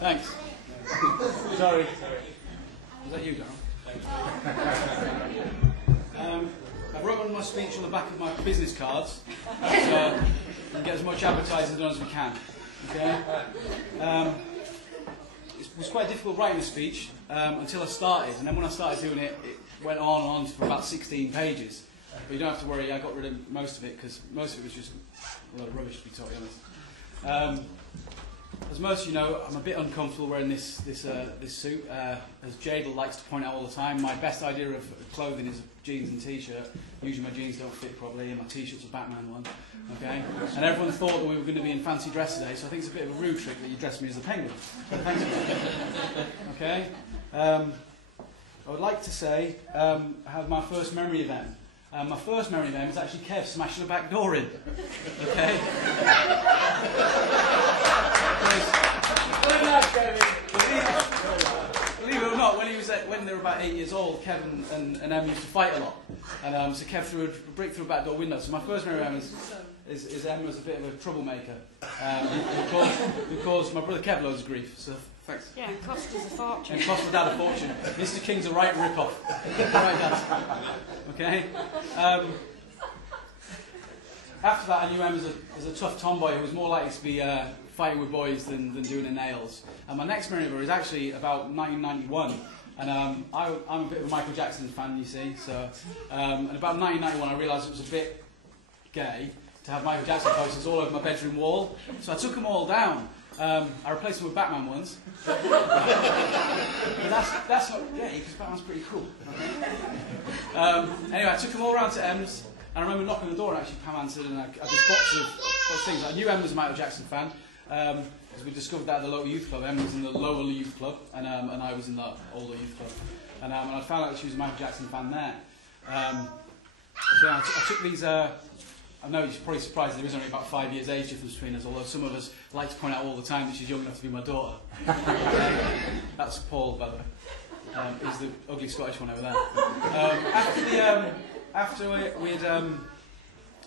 Thanks. Sorry. Was that you, Darryl? I wrote on my speech on the back of my business cards, so we can get as much advertising done as we can. Okay? It was quite difficult writing the speech until I started, and then when I started doing it, it went on and on for about 16 pages. But you don't have to worry, I got rid of most of it, because most of it was just a lot of rubbish, to be totally honest. As most of you know, I'm a bit uncomfortable wearing this suit. As Jadel likes to point out all the time, my best idea of clothing is jeans and t-shirt. Usually my jeans don't fit properly, and my t-shirt's a Batman one. Okay? And everyone thought that we were going to be in fancy dress today, so I think it's a bit of a rude trick that you dress me as the Penguin. So thanks for that. Okay? I would like to say I had my first memory of them. My first memory of them was actually Kev smashing the back door in. Okay? Believe it or not, when they were about 8 years old, Kevin and Em used to fight a lot. And so Kev threw a brick through a back door window. So my first memory of Em is Em was a bit of a troublemaker. Who caused my brother Kev loads of grief. So thanks. Yeah, it cost us a fortune. And it cost my dad a fortune. Mr. King's a right rip-off. Right, Dad. Okay? After that, I knew Em as a tough tomboy who was more likely to be fighting with boys than doing her nails. And my next memory of her is actually about 1991. And I'm a bit of a Michael Jackson fan, you see. So, and about 1991, I realised it was a bit gay to have Michael Jackson posters all over my bedroom wall. So I took them all down. I replaced them with Batman ones. But that's not gay, because Batman's pretty cool. Okay? Anyway, I took them all around to Em's. And I remember knocking on the door, and actually Pam answered, and I had this box of things. I knew Em was a Michael Jackson fan, because we discovered that at the local youth club. Em was in the lower youth club, and I was in the older youth club. And I found out that she was a Michael Jackson fan there. So I took these. I know you're probably surprised there is only about 5 years age difference between us, although some of us like to point out all the time that she's young enough to be my daughter. That's Paul, by the way. He's the ugly Scottish one over there. After I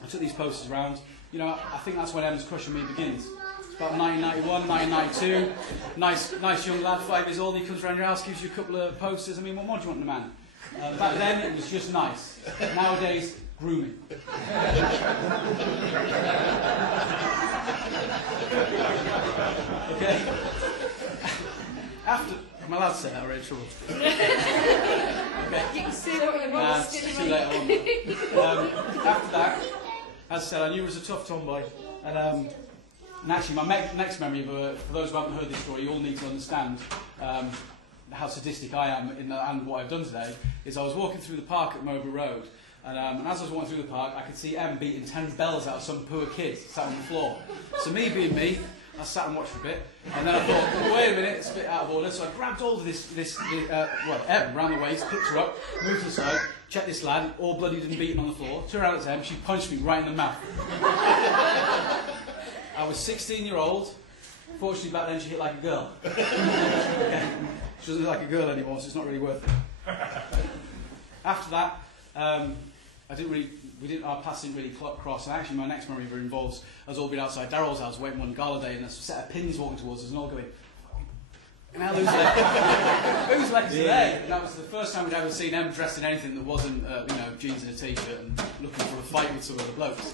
took these posters around, you know, I think that's when Em's crush on me begins. It's about 1991, 1992. Nice young lad, 5 years old. He comes around your house, gives you a couple of posters. I mean, what more do you want in a man? Back then, it was just nice. Nowadays, grooming. Okay. After my lad said that, we're in trouble. Okay. You can see what you want. It's too late on. After that, as I said, I knew he was a tough tomboy, and actually my next memory of for those who haven't heard this story, you all need to understand how sadistic I am and what I've done today. Is I was walking through the park at Mowbray Road, and as I was walking through the park, I could see Em beating 10 bells out of some poor kid sat on the floor. So me being me, I sat and watched for a bit, and then I thought, oh, wait a minute, it's a bit out of order. So I grabbed hold of Em round the waist, picked her up, moved to the side, checked this lad, all bloodied and beaten on the floor, turned around at Em, she punched me right in the mouth. I was 16-year-old. Fortunately, back then she hit like a girl. Okay. She doesn't look like a girl anymore, so it's not really worth it. After that, our paths didn't really cross, and actually my next memory of her involves us all being outside Darryl's house waiting one gala day, and a set of pins walking towards us and all going, now who's left today? And that was the first time we'd ever seen Em dressed in anything that wasn't jeans and a t-shirt and looking for a fight with some of the blokes.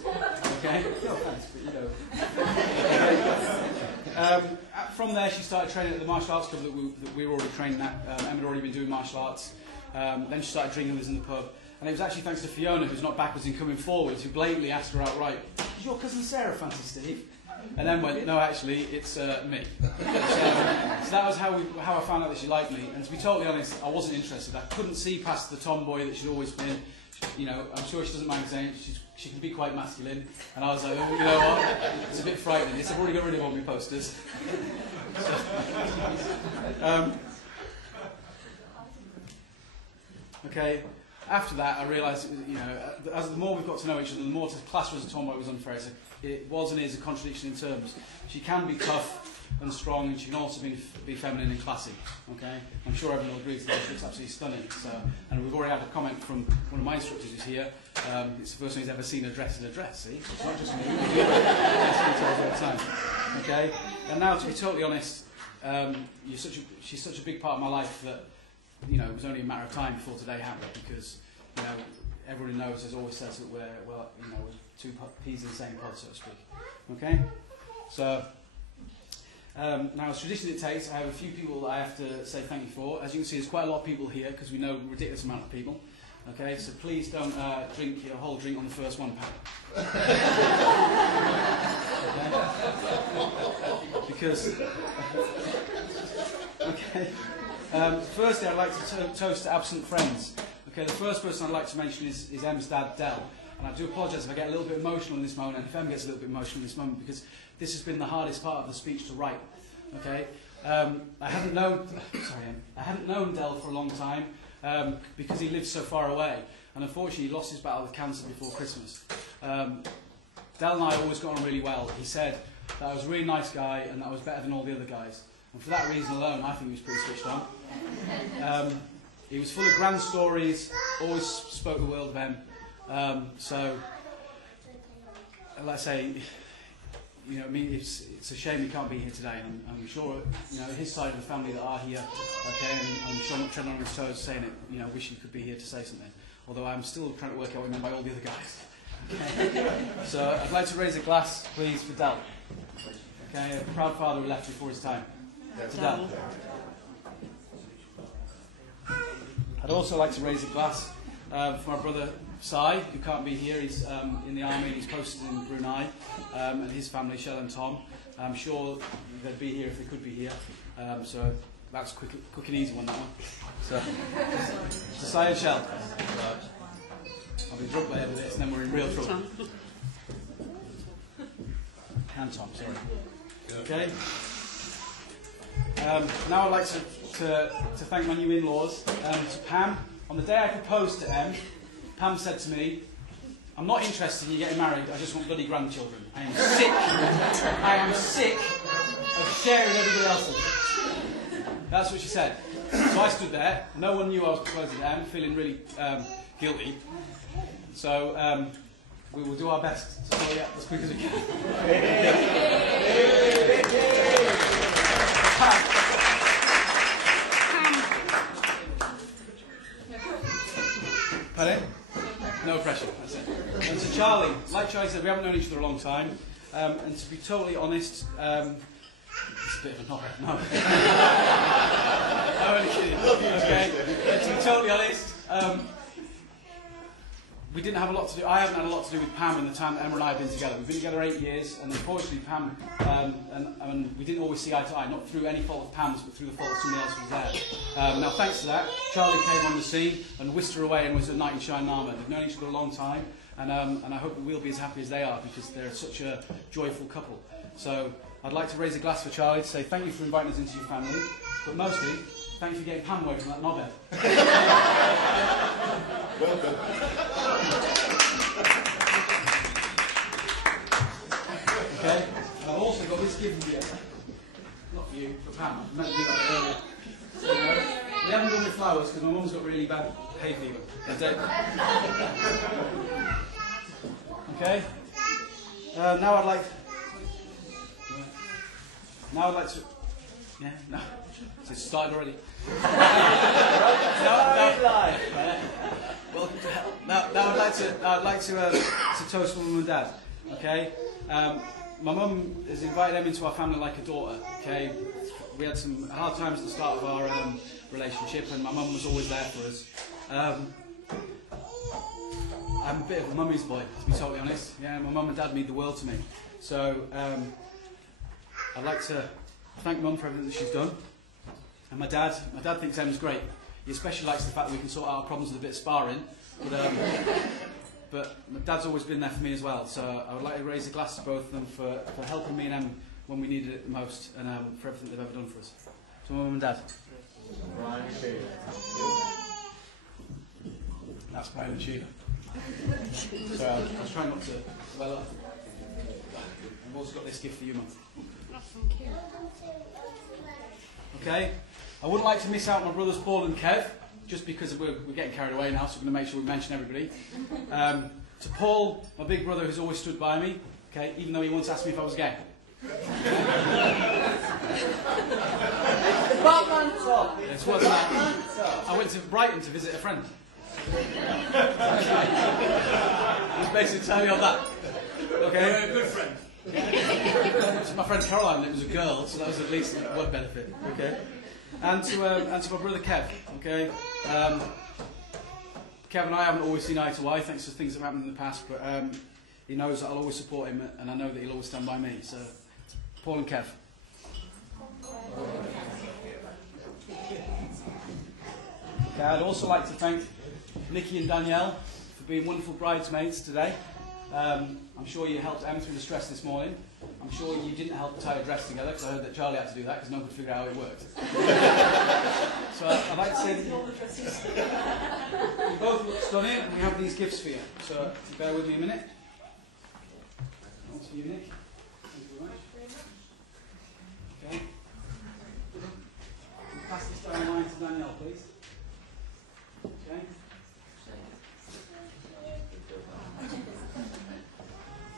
Okay? No offence, but you know. From there she started training at the martial arts club that we were already training at. Em had already been doing martial arts. Then she started drinking with us in the pub. And it was actually thanks to Fiona, who's not backwards in coming forwards, who blatantly asked her outright, "Is your cousin Sarah fancy Steve?" And then went, "No, actually, it's me." So that was how I found out that she liked me. And to be totally honest, I wasn't interested. I couldn't see past the tomboy that she'd always been. You know, I'm sure she doesn't mind saying she can be quite masculine. And I was like, oh, you know what? It's a bit frightening. I've already got rid of all my posters. Okay. After that, I realised, you know, as the more we've got to know each other, the more to class her as a tomboy was unfair. It was and is a contradiction in terms. She can be tough and strong, and she can also be feminine and classy. Okay, I'm sure everyone will agree to that. She looks absolutely stunning. So, and we've already had a comment from one of my instructors who's here. It's the first time he's ever seen her dressed in a dress. See, it's not just me. All the time. Okay, and now to be totally honest, she's such a big part of my life that, you know, it was only a matter of time before today happened, because, you know, everybody knows, as always says, that we're, well, you know, we're two peas in the same pod, so to speak. Okay? So, now, as tradition takes, I have a few people that I have to say thank you for. As you can see, there's quite a lot of people here, because we know a ridiculous amount of people. Okay, so please don't drink your whole drink on the first one, Pat. Okay? Because, okay. Firstly, I'd like to toast to absent friends. Okay, the first person I'd like to mention is Em's dad, Del. And I do apologise if I get a little bit emotional in this moment, and if Em gets a little bit emotional in this moment, because this has been the hardest part of the speech to write. Okay, I hadn't known Del for a long time because he lived so far away, and unfortunately he lost his battle with cancer before Christmas. Del and I always got on really well. He said that I was a really nice guy and that I was better than all the other guys, and for that reason alone, I think he was pretty switched on. He was full of grand stories, always spoke the world of Em. So, like I say, you know, I mean, it's a shame he can't be here today, and I'm sure, you know, his side of the family that are here, okay, and I'm sure I'm not treading on his toes saying it, you know, wish he could be here to say something, although I'm still trying to work out what he meant by all the other guys. Okay. So, I'd like to raise a glass, please, for Del. Okay, a proud father who left before his time. To Del. I'd also like to raise a glass for my brother Sai, who can't be here. He's in the army, he's posted in Brunei, and his family, Shell and Tom. I'm sure they'd be here if they could be here. So that's quick and easy one, that one. So Sai and Shell. I'll be drunk by the end of this, and then we're in real trouble. And Tom, sorry. Okay. Now I'd like to thank my new in-laws, to Pam. On the day I proposed to Em, Pam said to me, "I'm not interested in you getting married, I just want bloody grandchildren. I am sick of sharing everybody else's." That's what she said. So I stood there, no one knew I was proposing to Em, feeling really guilty. So we will do our best to sort it out as quick as we can. Pardon? No pressure, that's it. And to Charlie, like Charlie said, we haven't known each other a long time, and to be totally honest, it's a bit of a knock, no. I'm only kidding, okay? And to be totally honest, we didn't have a lot to do. I haven't had a lot to do with Pam in the time that Emma and I have been together. We've been together 8 years, and unfortunately Pam, and we didn't always see eye to eye, not through any fault of Pam's, but through the fault of somebody else who was there. Now, thanks to that, Charlie came on the scene and whisked her away and was a knight in shining armour. They've known each other a long time, and I hope that we'll be as happy as they are, because they're such a joyful couple. So, I'd like to raise a glass for Charlie to say thank you for inviting us into your family, but mostly, thank you for getting Pam away from that knobhead. Welcome. Okay, I've also got this gift for you. Not for you, for Pam. I meant to do that earlier. So, we haven't done the flowers because my mum's got really bad hay fever. Okay. Now I'd like to. Yeah, no. So it's started already. Welcome to hell. Now I'd like to toast my mum and dad. Okay. My mum has invited them into our family like a daughter. Okay. We had some hard times at the start of our relationship, and my mum was always there for us. I'm a bit of a mummy's boy, to be totally honest. Yeah, my mum and dad mean the world to me. So I'd like to thank Mum for everything that she's done. And my dad thinks Em's great. He especially likes the fact that we can sort out our problems with a bit of sparring. But my dad's always been there for me as well. So I would like to raise a glass to both of them for helping me and Em when we needed it the most, and for everything they've ever done for us. So Mum and Dad. That's Brian and Sheila. So I was trying not to well up. I've also got this gift for you, Mum. Thank you. Okay, I wouldn't like to miss out my brothers Paul and Kev, just because we're getting carried away now, so we're going to make sure we mention everybody. To Paul, my big brother who's always stood by me, okay, even though he once asked me if I was gay. Batman top. It's worse than that. I went to Brighton to visit a friend. He's basically telling me all that. Okay? You're a good friend. To my friend Caroline, it was a girl, so that was at least one benefit. Okay? And to my brother Kev. Okay? Kev and I haven't always seen eye to eye, thanks to things that have happened in the past, but he knows that I'll always support him, and I know that he'll always stand by me. So, Paul and Kev. Okay, I'd also like to thank Nikki and Danielle for being wonderful bridesmaids today. I'm sure you helped Em through the stress this morning. I'm sure you didn't help tie a dress together, because I heard that Charlie had to do that because no one could figure out how it worked. So I'd like to say that you both look stunning, and we have these gifts for you. So bear with me a minute. That's for you, Nick. Thank you very much. Okay. We'll pass this down the line to Danielle, please. Okay.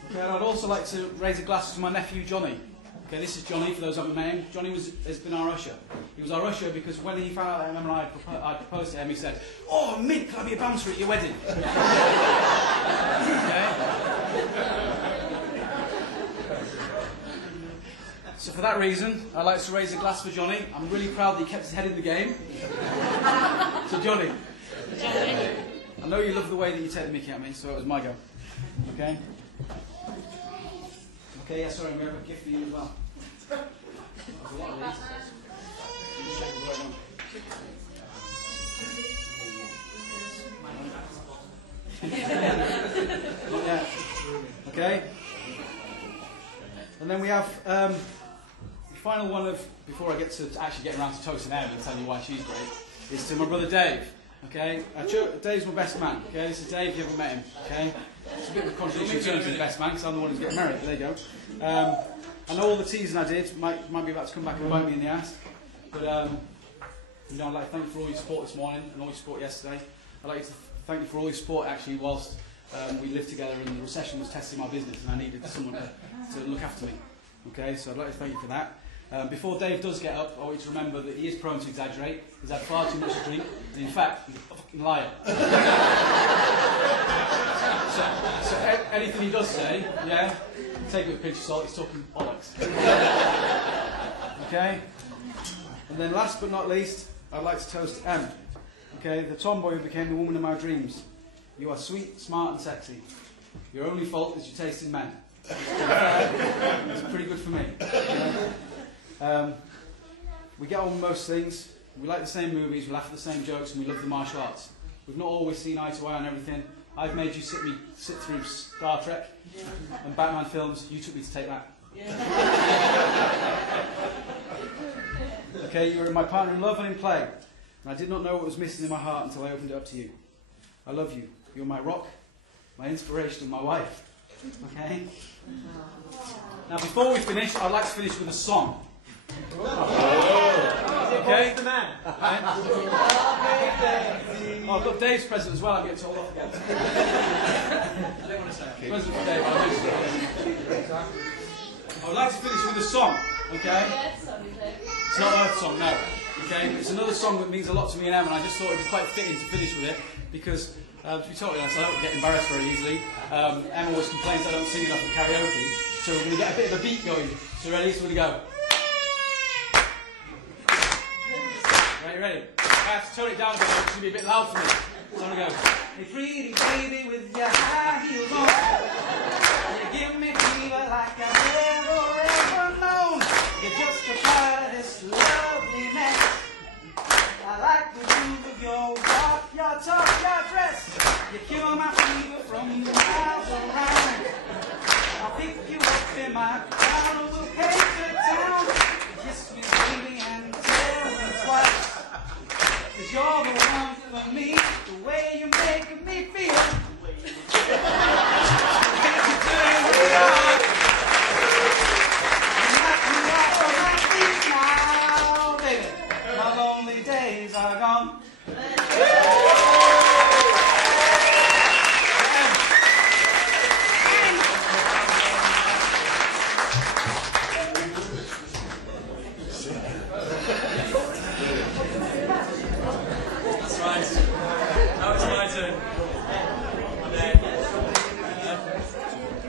Okay, and I'd also like to raise a glass to my nephew Johnny. Okay, this is Johnny, for those who haven't met him. Johnny has been our usher. He was our usher because when he found out that Em and I proposed to him, he said, "Oh, Mint, can I be a bouncer at your wedding?" Okay. So for that reason, I'd like to raise a glass for Johnny. I'm really proud that he kept his head in the game. So Johnny, I know you love the way that you take the mickey at me, so it was my go. Okay? Okay, yeah, sorry, we have a gift for you as well. There's a lot of these. Just check the right one. Not yet. Okay? And then we have the final one of, before I get to actually getting around to toasting Em and telling you why she's great, is to my brother Dave. Okay? Dave's my best man. Okay? This is Dave, you haven't met him. Okay? It's a bit of a contradiction in terms of the best man, because I'm the one who's getting married. There you go. I know all the teasing I did might be about to come back and bite me in the ass, but you know, I'd like to thank you for all your support this morning and all your support yesterday. I'd like to thank you for all your support actually whilst we lived together and the recession was testing my business and I needed someone to look after me. Okay, so I'd like to thank you for that. Before Dave does get up, I want you to remember that he is prone to exaggerate. He's had far too much to drink, and in fact, he's a fucking liar. So anything he does say, yeah, take it with a pinch of salt, he's talking bollocks. Okay? And then last but not least, I'd like to toast Em. Okay, the tomboy who became the woman of my dreams. You are sweet, smart and sexy. Your only fault is your taste in men. It's pretty good for me. We get on with most things. We like the same movies, we laugh at the same jokes, and we love the martial arts. We've not always seen eye to eye on everything. I've made you sit through Star Trek and Batman films. You took me to take that. Okay, you're my partner in love and in play. And I did not know what was missing in my heart until I opened it up to you. I love you. You're my rock, my inspiration, and my wife. Okay? Now, before we finish, I'd like to finish with a song. Okay? The man. Oh, I've got Dave's present as well. I'm getting told off again. I don't want to say it. Present for Dave. I would like to finish with a song. Okay? It's not an Earth song, no. Okay? It's another song that means a lot to me and Em, and I just thought it would be quite fitting to finish with it because, to be totally honest, I don't get embarrassed very easily. Em always complains I don't sing enough in karaoke, so we're going to get a bit of a beat going. So ready? So we're going to go. Right, you ready? I have to tone it down a bit, it's going to be a bit loud for me. So I'm going to go. Hey, pretty baby with your high heels on, you give me fever like I've never ever known. You're just a part of this loveliness. I like the groove of your walk, your talk, your dress. You kill my fever from miles around. I'll pick you up in my car and we'll head to town. Kiss me, baby, and tell me twice. 'Cause you're the one for me, the way you make me feel. Days are gone. turn.